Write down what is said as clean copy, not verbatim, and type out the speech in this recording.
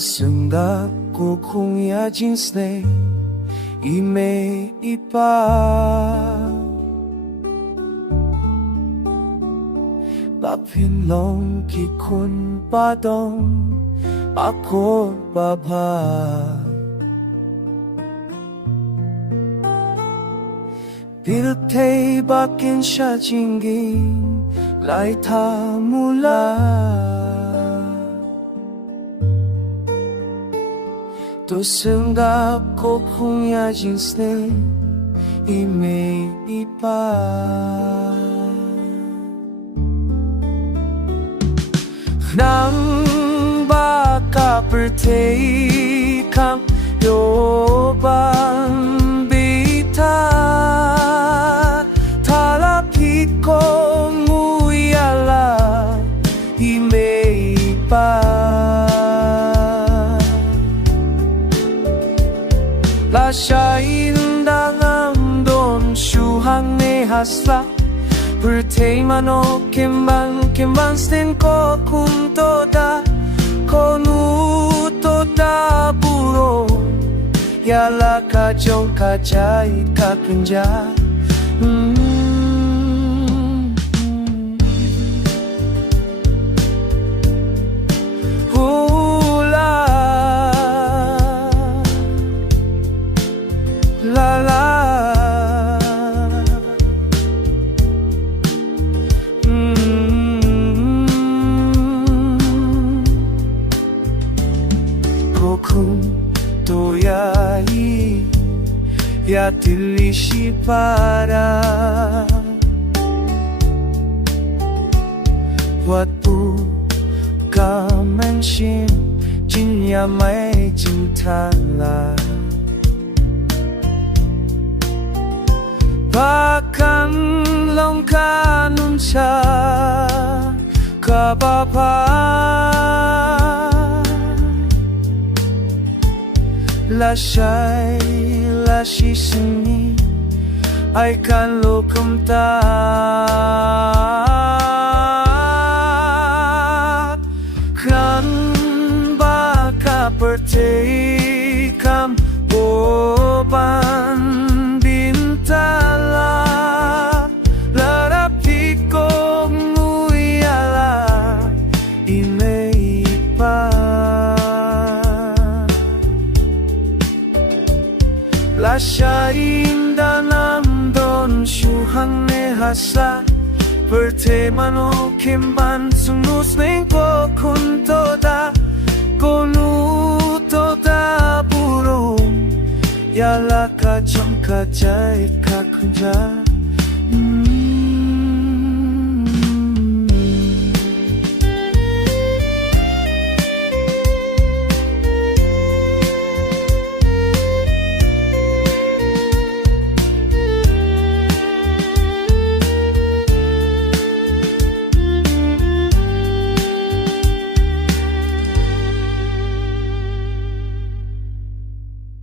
Pasenggaku kuya jinsne ime ipa Papilong kikun padong ako baba Piltay bakin siya jingging lai ta mula To senggap ko kuya jinsne ime ipa Nang baka pertikang yoban bita Talapit kong uyala imeipa Lasyain dangam don syuhang nehasla Bertemano kemban sten ko kuntoda Konutoda buro Yala kajong kajai kakunja Hula La la Kokun toyai ya tilishi para Waktu kau mention jinya mai cintalah Bahkan longkan unca kabapa Lashi seni ai kan lokum ta Kan baka pertikam boban bintala Larapikong uyala imeipa Lasyain dalam don syuhang nehasa Bertemano kimban sunus nengko kuntoda Konutoda burung Yala kajong kajai kakunja